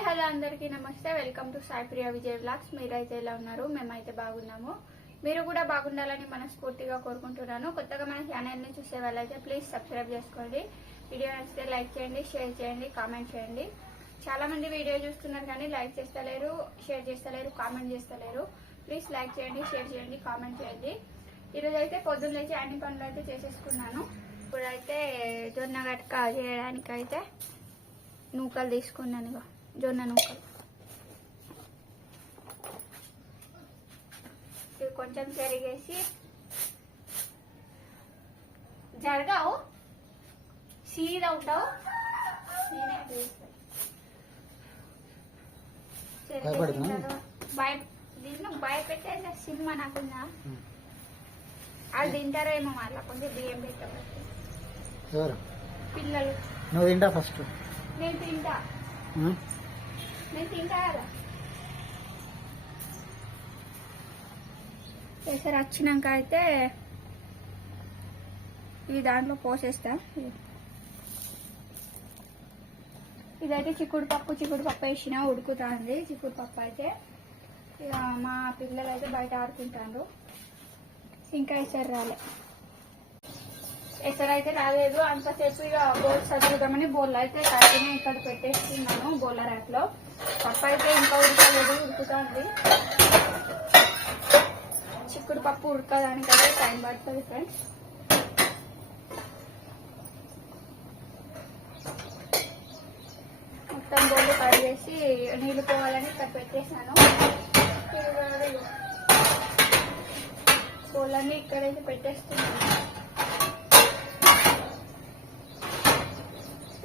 Hi hello అందరికీ నమస్తే. Welcome to Sai Priya Vijay vlogs. మీరైతే ఎలా ఉన్నారు? మేమైతే బాగున్నాము. మీరు కూడా బాగుండాలని మనస్ఫూర్తిగా కోరుకుంటున్నాను. కొత్తగా మన ఛానల్ని చూసే వాళ్ళైతే ప్లీజ్ సబ్స్క్రైబ్ చేసుకోండి. వీడియో నచ్చితే లైక్ చేయండి, షేర్ చేయండి, కామెంట్ చేయండి. చాలా మంది వీడియో చూస్తున్నారు కానీ లైక్ చేస్తలేరు, షేర్ చేస్తలేరు, కామెంట్ చేస్తలేరు. ప్లీజ్ లైక్ చేయండి, షేర్ చేయండి, కామెంట్ చేయండి. ఈరోజు అయితే పొద్దున్న లేచి అన్ని పనులు అయితే చేసేసుకున్నాను. ఇప్పుడైతే జొన్న గట్క చేయడానికి అయితే నూకలు తీసుకున్నాను. జొన్న నూకలు ఇవి కొంచెం చెరిగేసి జరగావు సీదా ఉంటావు. దీన్ని భయపెట్టేసే సినిమా నాకుందా? అది తింటారేమో మళ్ళీ కొంచెం బియ్యం పెట్టవచ్చు పిల్లలు. నువ్వు తింటా ఫస్ట్? నేను తింటా కదా. కేసరి వచ్చినాక అయితే ఇవి దాంట్లో పోసేస్తా. ఇదైతే చిక్కుడు పప్పు వేసిన ఉడుకుతుంది. చిక్కుడు పప్పు అయితే ఇక మా పిల్లలు అయితే బయట ఆడుకుంటారు. ఇంకా ఎసరు రాలే. ఎసరు అయితే రాలేదు. అంతసేపు ఇక బోల్ చదువుదామని బోల్ అయితే కట్టిన ఇక్కడ పెట్టేస్తున్నాను బోల ర్యాక్ లో. పప్పు అయితే ఇంకా ఉడకలేదు, ఉడుకుతుంది. చిక్కుడు పప్పు ఉడకడానికి అయితే టైం పడుతుంది ఫ్రెండ్స్. మొత్తం బోళ్ళు కడిగేసి నీళ్ళు పోవాలని ఇక్కడ పెట్టేసాను. బోళ్ళన్నీ ఇక్కడైతే పెట్టేస్తున్నాను.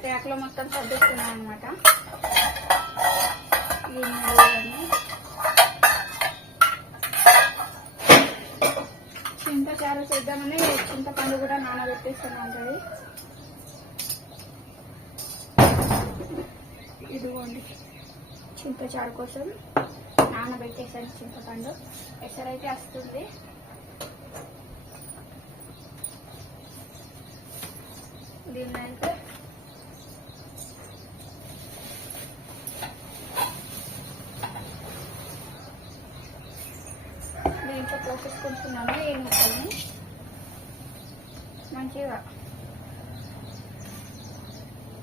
ర్యాక్ లో మొత్తం సర్దిస్తున్నాను అనమాట. చింతచారు చేద్దామని చింతపండు కూడా నానబెట్టేస్తాను ఆల్రెడీ. ఇదిగోండి చింతచారు కోసం నానబెట్టేసాను చింతపండు. ఎసరైతే వస్తుంది. దీన్నైతే దీంట్లో పోసేసుకుంటున్నాను. ఈ ముక్కల్ని మంచిగా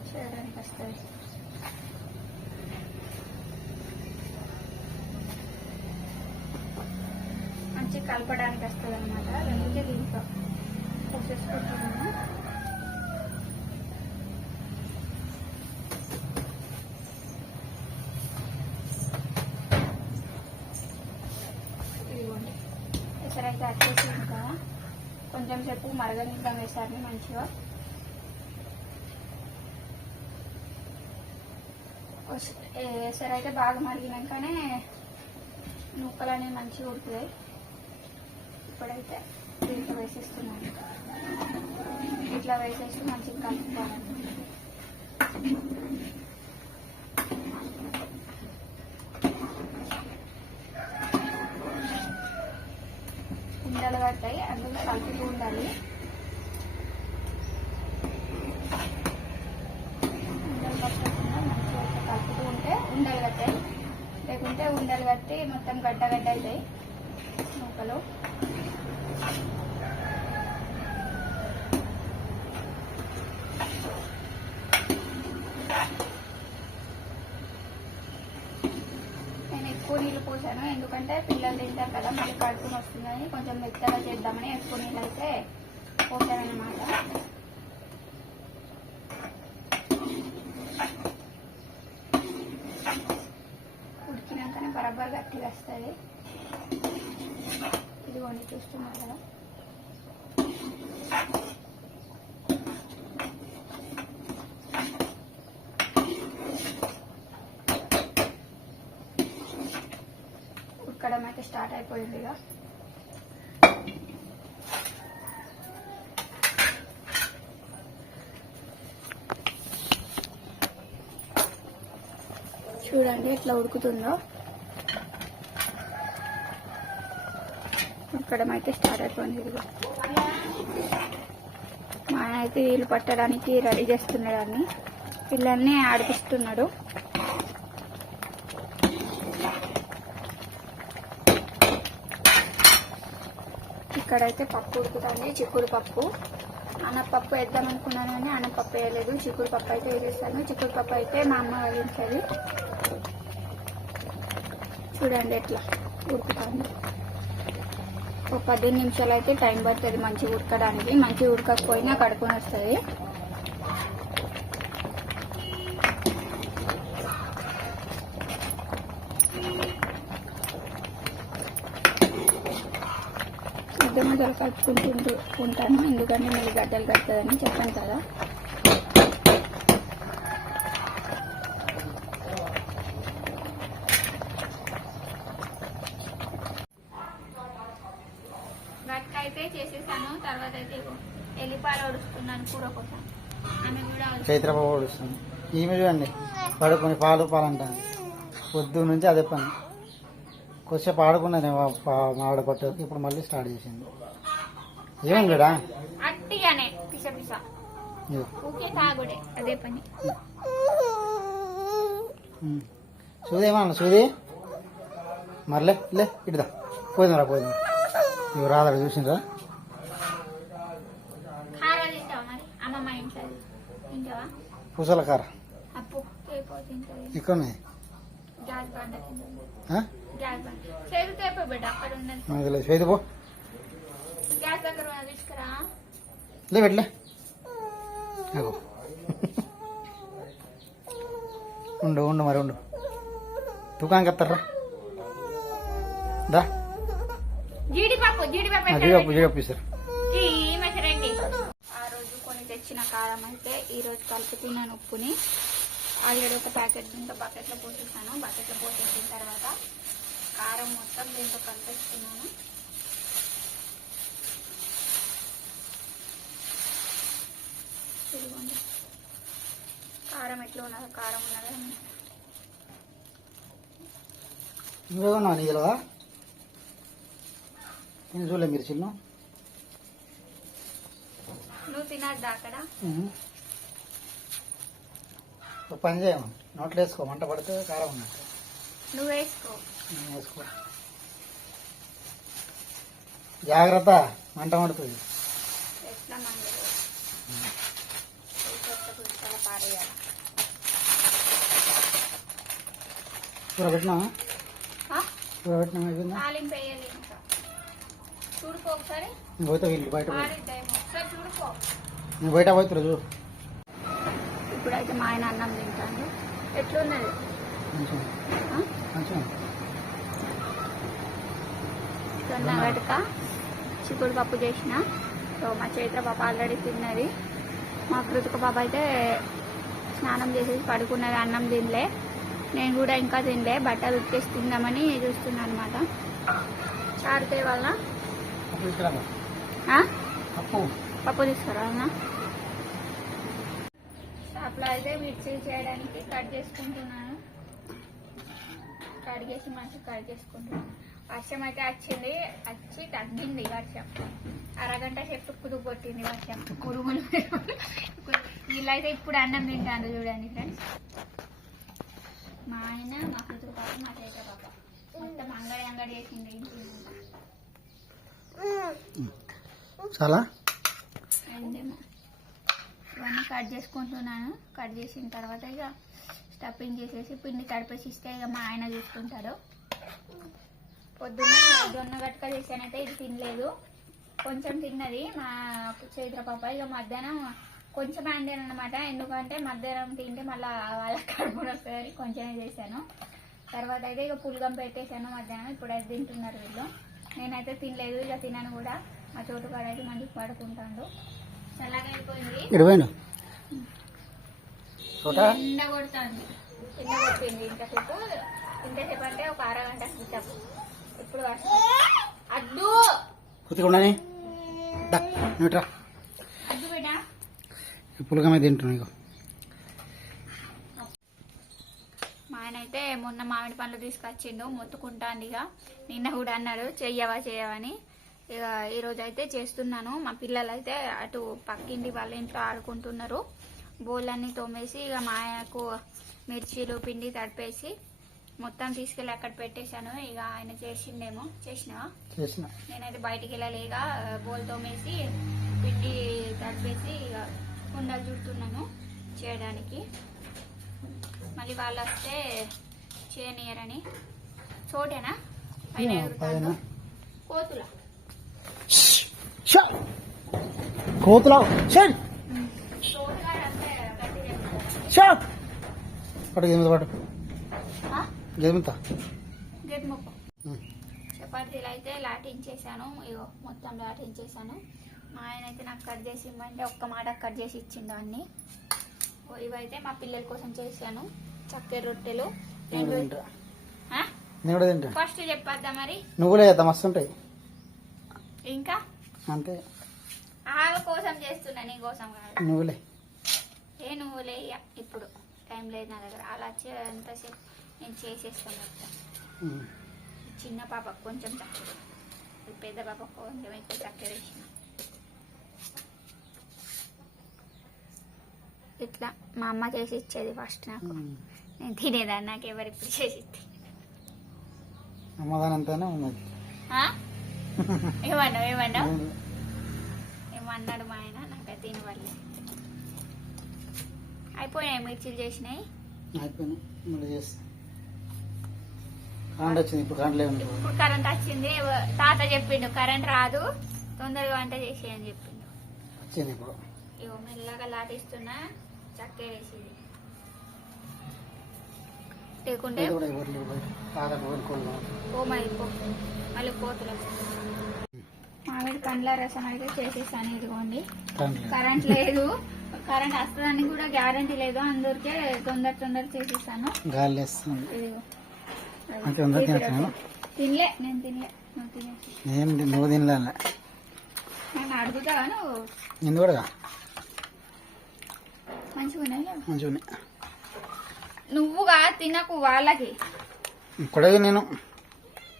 చేయడానికి వస్తుంది. మంచిగా కలపడానికి వస్తుంది అనమాట. అందుకే దీంట్లో పోసేసుకుంటున్నాను. ఎసరైతే వచ్చేసి ఇంకా కొంచెం సేపు మరగనిద్దాం వేసారిని మంచిగా. ఎసరైతే బాగా మరిగినాకనే నూకలు అనేవి మంచిగా ఉడుకుతాయి. ఇప్పుడైతే దీంట్లో వేసేస్తున్నాను. ఇట్లా వేసేసి మంచిగా కలుపుతాను. ఉండలు కట్టాయి, అందులో కలుపుతూ ఉండాలి. ఉండలు కట్టకుండా మంచిగా కలుపుతూ ఉంటే ఉండలు కట్టాయి. లేకుంటే ఉండలు కట్టి మొత్తం గడ్డ అవుతాయి నూకలు. ఎక్కువ నీళ్ళు పోసాను ఎందుకంటే పిల్లలు తింటారు కదా, మళ్ళీ కడుపుని వస్తుందని కొంచెం మెత్తగా చేద్దామని ఎక్కువ నీళ్ళు అయితే పోసానన్నమాట. ఉడికినాకనే బరాబర్ గట్టిగా వస్తుంది. ఇదిగోండి చూస్తున్నారు కదా. ఉడకడం అయితే స్టార్ట్ అయిపోయింది. ఇక చూడండి ఎట్లా ఉడుకుతుందో. ఉడకడం అయితే స్టార్ట్ అయిపోయింది. ఇదిగో మా ఆయన అయితే వీళ్ళు పట్టడానికి రెడీ చేస్తున్నాడు. అన్ని పిల్లల్ని ఆడిపిస్తున్నాడు. ఇక్కడైతే పప్పు ఉడుకుతుంది, చిక్కుడు పప్పు. అనపప్పు వేద్దాం అనుకున్నాను కానీ అనపప్పు వేయలేదు, చిక్కుడు పప్పు అయితే వేసేస్తాను. చిక్కుడు పప్పు అయితే మా అమ్మ వేయించేది. చూడండి ఎట్లా ఉడుకుతుంది. ఒక 15 నిమిషాలు అయితే టైం పడుతుంది మంచిగా ఉడకడానికి. మంచిగా ఉడకకపోయినా కడుక్కొని వస్తుంది. మధ్యలో కలుపుకుంటుంటాను, ఎందుకంటే మళ్ళీ గడ్డలు కడుతుందని చెప్పాను కదా. గట్క అయితే చేసేసాను. తర్వాత అయితే ఎల్లిపాయలు ఓడుస్తున్నాను కూర కోసం. ఆమె కూడా చైత్రబాబు ఓడుస్తుంది. ఈమె చూడండి పడుకొని పాలు పాలంటాను పొద్దు నుంచి అదే పని. కొద్దిసేపు ఆడుకున్నాను ఆవిడ కొట్టేది, ఇప్పుడు మళ్ళీ స్టార్ట్ చేసింది. ఏమేమి లేడా అట్టిగానే పిస పిస ఊకే తాగుడే అదే పని. సూది ఏమన్నా సూది మరలే లే ఇటుదా పోయిందిరా పోయింది. ఇవి రాదా చూసిండ్రా? కారా తింటావా మరి? అమ్మమ్మ ఇంట్లో తింటావా? పూసల కార అప్పు తింటుంది. ఇక్కడ గ్యాస్ బండ తింటుంది. గ్యాస్ బండ చేతి తేపో బిడ్డ అక్కడ ఉన్నది. చేతి పో గ్యాస్ దగ్గర తీసుకురా. లే పెట్టలే ఉండు ఉండు మరి ఉండు. దుకాణంకి వస్తారా? దా జీడిపప్పు జీడిపప్పు ఇస్తారు. ఆ రోజు కొన్ని తెచ్చిన కారం అయితే ఈ రోజు కలుపుతున్నాను ఉప్పుని. ఆల్రెడీ ఒక ప్యాకెట్ దీంతో బకెట్లో పోసేసాను. బకెట్లో పోసేసిన తర్వాత కారం మొత్తం దీంతో కలిపేస్తున్నాను. ఇదిగోండి కారం ఎట్లా ఉన్నదో, కారం ఉన్నదా నువ్వేమన్నా నీ తెలియదా? నేను చూడలే మీరు చిన్న నువ్వు తినద్దా అక్కడ? పని చేయము, నోట్లో వేసుకో, మంట పడితే కారం ఉన్నట్టు. నువ్వు వేసుకో. వేసుకో జాగ్రత్త, మంట పడుతుంది. ఎట్లా మండదు పారేయాలి. కూర పెట్టినావా? కూర పెట్టినా అయిపోయిందా? తాలింపు వేయాలి ఇంకా. చూడుకో ఒకసారి. నువ్వు పోతే వీళ్ళు బయట ఒకసారి చూడుకో. నువ్వు బయట పోతురా చూడు. ఇప్పుడైతే మా ఆయన అన్నం తింటాను. ఎట్లున్నది? జొన్న గడక చిక్కుడు పప్పు చేసిన. సో మా చైత్ర పాప ఆల్రెడీ తిన్నది. మా కృతిక పాప అయితే స్నానం చేసేసి పడుకున్నది, అన్నం తినలే. నేను కూడా ఇంకా తినలే, బట్టలు ఉట్టేసి తిందామని చూస్తున్నాను అనమాట. చారితే వల్ల పప్పు తీసుకురావాలన్నా. షాప్లో అయితే మిర్చి చేయడానికి కట్ చేసుకుంటున్నాను. కడిగేసి మంచిగా కట్ చేసుకుంటున్నాను. వర్షం అయితే వచ్చింది, వచ్చి తగ్గింది వర్షం. అరగంట సేపు తుక్కు కొట్టింది వర్షం. కురుగులు వీళ్ళైతే ఇప్పుడు అన్నం తింటాను చూడండి ఫ్రెండ్స్. మా ఆయన, మా కూతురు పాప, మా చైత్ర పాప మొత్తం అంగడి వేసింది ఇంటి. చాలా అయిందేమో. ఇవన్నీ కట్ చేసుకుంటున్నాను. కట్ చేసిన తర్వాత ఇక స్టఫింగ్ చేసేసి పిండి తడిపేసి ఇస్తే ఇక మా ఆయన చూసుకుంటాడు. పొద్దున్న జొన్న గట్క చేశానైతే ఇది తినలేదు, కొంచెం తిన్నది మా చైత్ర పాప. ఇక మధ్యాహ్నం కొంచెం అండాను అనమాట, ఎందుకంటే మధ్యాహ్నం తింటే మళ్ళీ వాళ్ళకి కడుపుని వస్తుంది, కొంచెమే చేశాను. తర్వాత అయితే ఇక పులగం పెట్టేశాను మధ్యాహ్నం. ఇప్పుడైతే తింటున్నారు వీళ్ళు. నేనైతే తినలేదు, ఇక తినను కూడా. మా చోటు కాడ అయితే మంచిగా పడుకుంటాడు. చల్లగా అయిపోయింది, ఎండ కొడుతుంది. ఎండ కొట్టింది ఇంతసేపు. ఇంతసేపు అంటే ఒక అరగంట క్రితం. ఇప్పుడు అద్దు అద్దు బిడ్డ పులగమే తింటున్నా. మా ఆయన అయితే మొన్న మామిడి పండ్లు తీసుకొచ్చిండు, మొత్తుకుంటాండి. ఇక నిన్న కూడా అన్నాడు చెయ్యవా అని. ఇక ఈరోజు అయితే చేస్తున్నాను. మా పిల్లలు అయితే అటు పక్కింటి వాళ్ళ ఇంట్లో ఆడుకుంటున్నారు. బోళ్ళన్నీ తోమేసి ఇక మా ఆయనకు మిర్చీలు పిండి తడిపేసి మొత్తం తీసుకెళ్ళి అక్కడ పెట్టేశాను. ఇక ఆయన చేసిండేమో. చేసినావా? చేసిన. నేనైతే బయటికి వెళ్ళలేక బోల్ తోమేసి పిండి తడిపేసి ఇక కుండలు చుడుతున్నాను చేయడానికి. మళ్ళీ వాళ్ళు వస్తే చేయనియరని. చోటేనా పైన ఎగురుతాను. కోతుల కోతులా తోటగాడు అంతే గట్టి పట్టు గేమిత పట్టు గేమిత గేట్ మొక్క. చపాతీలు అయితే లాటించేసాను. ఇగో మొత్తం లాటించేసాను. మా ఆయన అయితే నాకు కట్ చేసి ఇవ్వమంటే ఒక్క మాట కట్ చేసి ఇచ్చిండు అన్ని. ఇవైతే మా పిల్లల కోసం చేశాను. చక్కెర రొట్టెలు. ఫస్ట్ చెప్పద్దా మరి? నువ్వులే చేద్దాం మస్తు ఉంటాయి. ఇంకా అంతే ఆమె కోసం చేస్తున్నా, నీ కోసం కాదు. నువ్వులే నువ్వులే ఇప్పుడు టైం లేదు నా దగ్గర. అలా ఎంతసేపు నేను చేసేస్తాను మొత్తం. చిన్న పాపకు కొంచెం చక్కెర, పెద్ద పాపకు కొంచెం ఎక్కువ చక్కెర వేసిన. ఇట్లా మా అమ్మ చేసి ఇచ్చేది ఫస్ట్ నాకు. నేను తినేదాన్ని, నాకు ఎవరు ఇప్పుడు చేసి ఇచ్చేది. అమ్మదానంతేనే ఉన్నది. ఏమన్నావు ఏమన్నాడు మా ఆయన? నాకు తినవల్లే. అయిపోయాయి మిర్చీలు చేసినాయి. అయిపోయినాయి. మళ్ళీ చేస్తా. కరెంట్ వచ్చింది. ఇప్పుడు కరెంట్ లేదు. ఇప్పుడు కరెంట్ వచ్చింది. తాత చెప్పిండు కరెంట్ రాదు, తొందరగా వంట చేసి అని చెప్పిండు. వచ్చింది ఇప్పుడు. ఇగో మెల్లగా లాటిస్తున్నా చక్కెర వేసేది. లేకుంటే మళ్ళీ కోతులు. మామిడి పండ్ల రసం అయితే చేసేసాను. ఇదిగోండి. కరెంట్ లేదు, కరెంట్ వస్తుందని కూడా గ్యారంటీ లేదు, అందరికే తొందర చేసేసాను. ఇదిగో తినలే, నేను తినలే. నువ్వు తినేసి నువ్వు తినలే. నేను అడుగుతావా నువ్వు? నేను కూడా మంచిగా ఉన్నాయి. మంచిగా నువ్వుగా తినకు, వాళ్ళకి కూడా నేను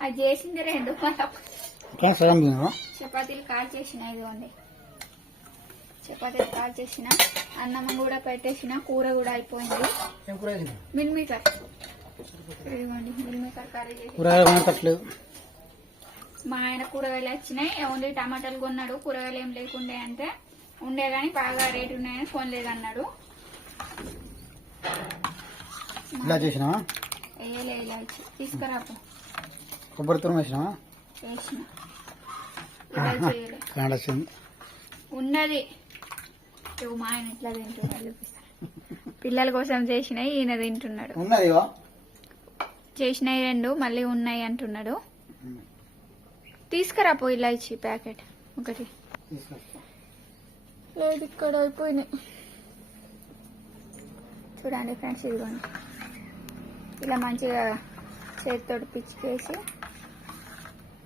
అది చేసింది 2 చపాతీలు కాల్ చేసిన. ఇదిగోండి చపాతీలు కాల్ చేసిన, అన్నం కూడా పెట్టేసిన, కూర కూడా అయిపోయింది. మిల్మేకర్, ఇదిగోండి మిల్మేకర్ కర్రీ చేసి. మా ఆయన కూరగాయలు వచ్చినాయి, ఓన్లీ టమాటాలు కొన్నాడు. కూరగాయలు ఏం లేకుండే అంటే ఉండే కానీ బాగా రేటు ఉన్నాయని కొనలేదన్నాడు. ఇలా చేసినావా? వేయలే, ఇలా ఇచ్చి తీసుకురాపు. కొబ్బరి తురుము వేసినావా? వేసిన. ఇలా చేయలే ఉన్నది. మా ఆయన ఎట్లా తింటున్నాడు చూపిస్తాను. పిల్లల కోసం చేసినాయి, ఈయన తింటున్నాడు. చేసినాయి 2 మళ్ళీ ఉన్నాయి అంటున్నాడు. తీసుకురాపో ఇలా ఇచ్చి ప్యాకెట్ ఒకటి. లేదు ఇక్కడ అయిపోయినాయి. చూడండి ఫ్రెండ్స్, ఇదిగోండి ఇలా మంచిగా చేతితో పిచ్చికేసి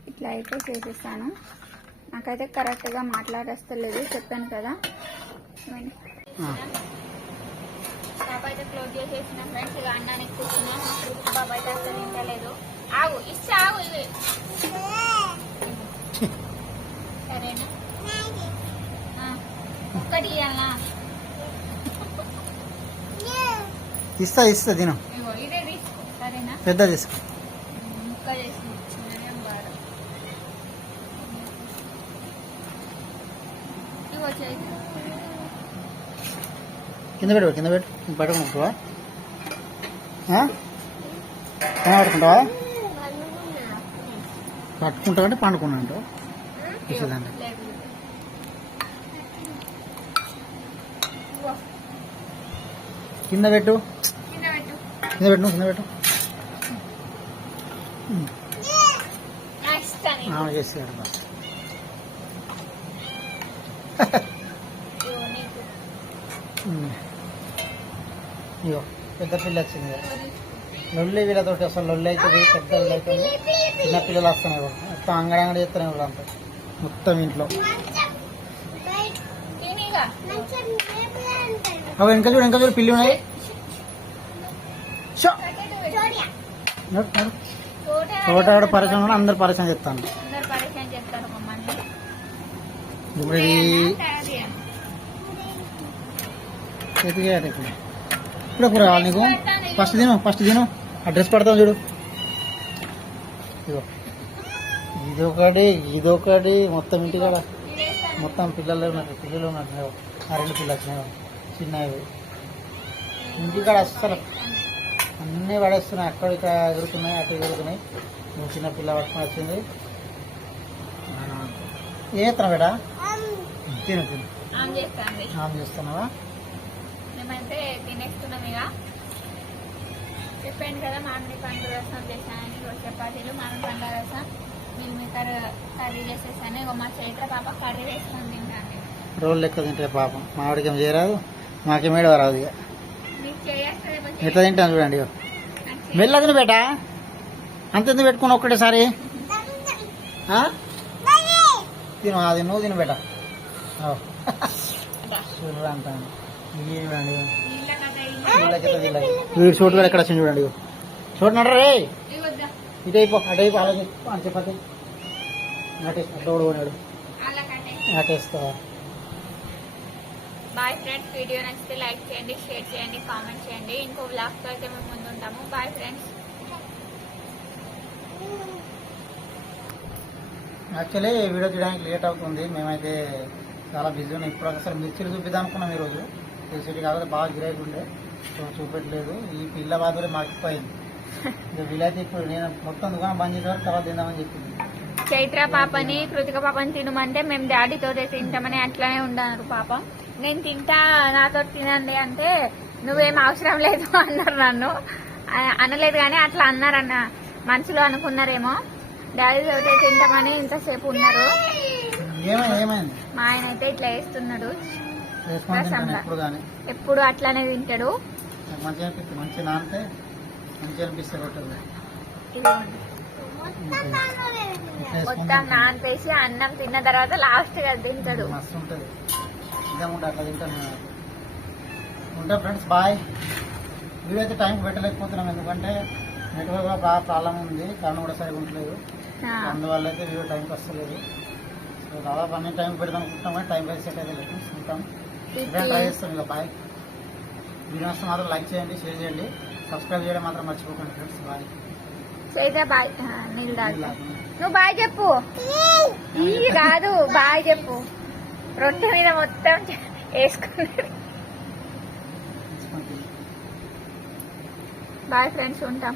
ఇట్లా అయితే చేసేస్తాను. నాకైతే కరెక్ట్గా మాట్లాడేస్తలేదు, చెప్పాను కదా. బాబా అయితే క్లోజ్ చేసేసిన ఫ్రెండ్స్. ఇక అన్నానికి కూర్చున్నా. బాబా అయితే అసలు తింటలేదు. ఆగు ఇస్తే ఆగు. ఇవి సరేనా? ఒక్కటి ఇవ్వాలా? ఇస్తా తిను. ఇదే తీసుకో సరేనా? పెద్ద తీసుకో. ముక్క చేసి చిన్నగా బాగా ఇవ్వ చేసి కింద పెట్టు పట్టుకుంటావా? పట్టుకుంటావా? పట్టుకుంటావు అంటే పండుకున్నా అంటావు. ఇస్తుందండి. కింద పెట్టు. చేస్తాడు. ఇగో పెద్ద పిల్ల వచ్చింది కదా, లొల్లి వీళ్ళతో అసలు లొల్లి అవుతుంది, పెద్ద లొల్లి అవుతుంది. చిన్న పిల్లలు వస్తున్నాయి కూడా మొత్తం అంగడి చేస్తున్నాయి కూడా అంతా మొత్తం ఇంట్లో. అవి వెనక చూడు పిల్లి ఉన్నాయి. తోట పరిశ్రమ అందరు పరిశ్రమ చెప్తాను. ఇప్పుడు ఇప్పుడు కావాలి నీకు. ఫస్ట్ తిను అడ్రస్ పడతాం చూడు. ఇదిగో ఇదొకటి మొత్తం ఇంటికాడ మొత్తం పిల్లలు ఉన్నారు. ఆ 2 పిల్లలు వచ్చినాయి చిన్నవి. ఇంటికాడ అస్సలు అన్నీ పడేస్తున్నాయి. అక్కడ ఇక్కడ ఎగురుతున్నాయి, అటు ఎగురుతున్నాయి. నువ్వు చిన్న పిల్ల పట్టుకొని వచ్చింది. ఏ ఎత్తున్నా బేటా? తిను ఆన్ చేస్తున్నావా? మేమైతే తినేస్తున్నాం. ఇక చెప్పాను కదా మామిడి పండు రసం చేశానని. చపాతీలు మామిడి పండు రసం మిల్మికర్ కర్రీ చేసేసాను. ఇక మా చైత్ర పాప కర్రీ వేసుకొని తింటాను. రోల్ లెక్క తింటే పాపం మామిడికి ఏం చేయరాదు, మాకేమేడ రాదు. ఇక మీకు చేయేస్తే ఎట్లా తింటాను చూడండి. మెల్ల తిను బేటా. అంతెందుకు పెట్టుకుని ఒక్కటేసారి తిను. అది నువ్వు తిను బేటా. చూడరా అంటాను. వీడు చోటు కూడా ఎక్కడ వచ్చింది చూడండి. చోటు నడరా రే. ఇటు అయిపో అటు అయిపో ఆలోచించి అని చెప్పి నాటేస్తా. అట్లా ఓడిపోయాడు నాటేస్తావా? Bye friends. వీడియో నచ్చితే లైక్ చేయండి, షేర్ చేయండి, కామెంట్ చేయండి. ఇంకో బ్లాగ్తో అయితే మేము ముందు ఉంటాము. Bye friends. యాక్చువల్లీ వీడియో తీయడానికి లేట్ అవుతుంది. మేమైతే చాలా బిజీ ఉన్నాం. ఇప్పుడు అసలు మిర్చిలు చూపిద్దాం అనుకున్నాం ఈరోజు. సిటీ కాకపోతే బాగా గిరాకీ ఉండే, సో చూపెట్టలేదు. ఈ పిల్ల బాధ మాకిపోయింది. వీలైతే ఇప్పుడు నేను మొత్తం దుకాణం బంద్ చేసే వరకు తర్వాత తిందామని చెప్పింది. చైత్ర పాపని కృతిక పాపని తినమంటే మేము డాడీతో తింటామని అట్లానే ఉండన్నారు. పాపం నేను తింటా నాతో తినండి అంటే నువ్వేం అవసరం లేదు అన్నారు. నన్ను అనలేదు కానీ అట్లా అన్నారన్న మనసులో అనుకున్నారేమో. డాడీతో తింటామని ఇంతసేపు ఉన్నారు. మా ఆయన అయితే ఇట్లా వేస్తున్నాడు రసంలో. ఎప్పుడు అట్లానే తింటాడు. మొత్తం నానేసి అన్నం తిన్న తర్వాత లాస్ట్ గా తింటాడు. అట్లా తింటాను. ఉంటా ఫ్రెండ్స్, బాయ్. వీడియో అయితే టైంకి పెట్టలేకపోతున్నాం, ఎందుకంటే నెట్వర్క్ బాగా ప్రాబ్లం ఉంది. కరెంట్ కూడా సరిగా ఉండలేదు. అందువల్ల అయితే వీడియో టైంకి వస్తలేదు. సో దాదాపు అన్ని టైం పెడదాం అనుకుంటాం, కానీ టైం అయితే సెట్ అయితే లేదు. ఉంటాం, ట్రై చేస్తాం. ఇక బాయ్. వీడియో వస్తే మాత్రం లైక్ చేయండి, షేర్ చేయండి, సబ్స్క్రైబ్ చేయడం మాత్రం మర్చిపోకండి ఫ్రెండ్స్. బాయ్. చైత్ర బాయ్. నువ్వు బాయ్ చెప్పు. ఈ కాదు బాయ్ చెప్పు. రొట్టె మీద మొత్తం వేసుకున్నాడు. బాయ్ ఫ్రెండ్స్, ఉంటాం.